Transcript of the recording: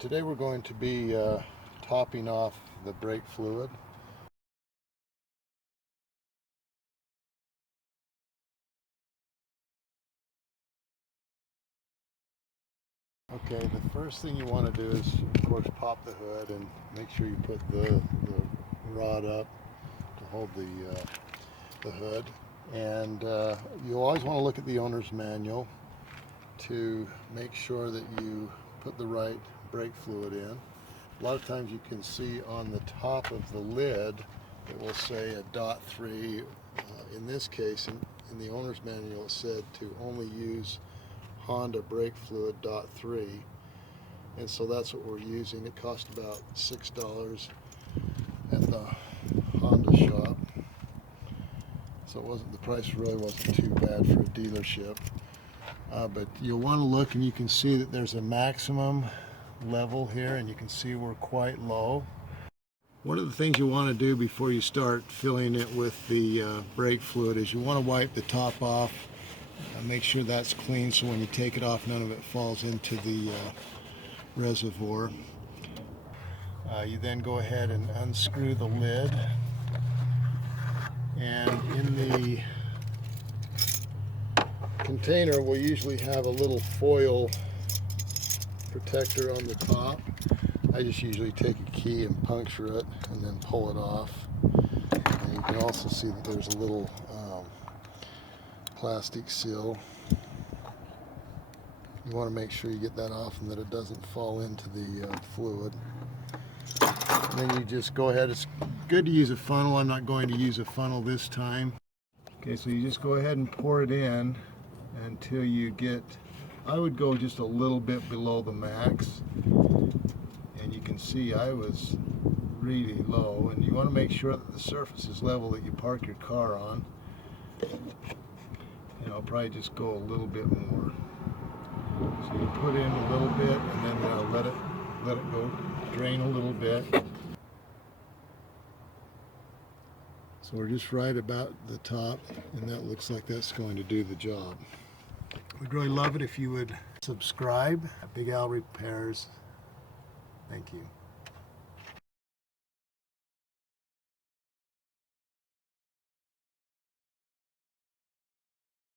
Today we're going to be topping off the brake fluid. Okay, the first thing you want to do is, of course, pop the hood and make sure you put the rod up to hold the hood. And you always want to look at the owner's manual to make sure that you put the right brake fluid in. A lot of times you can see on the top of the lid it will say a .3. In this case, in the owner's manual, it said to only use Honda brake fluid .3, and so that's what we're using. It cost about $6 at the Honda shop, so the price really wasn't too bad for a dealership. But you'll want to look, and you can see that there's a maximum level here, and you can see we're quite low. One of the things you want to do before you start filling it with the brake fluid is you want to wipe the top off. Make sure that's clean so when you take it off, none of it falls into the reservoir. You then go ahead and unscrew the lid, and in the container we'll usually have a little foil protector on the top. I just usually take a key and puncture it and then pull it off. And you can also see that there's a little plastic seal. You want to make sure you get that off and that it doesn't fall into the fluid. And then you just go ahead. It's good to use a funnel. I'm not going to use a funnel this time. Okay, so you just go ahead and pour it in until you get, I would go just a little bit below the max. And you can see I was really low, and you want to make sure that the surface is level that you park your car on. And I'll probably just go a little bit more. So you put in a little bit and then let it go drain a little bit. So we're just right about the top, and that looks like that's going to do the job. We'd really love it if you would subscribe. Big Al Repairs. Thank you.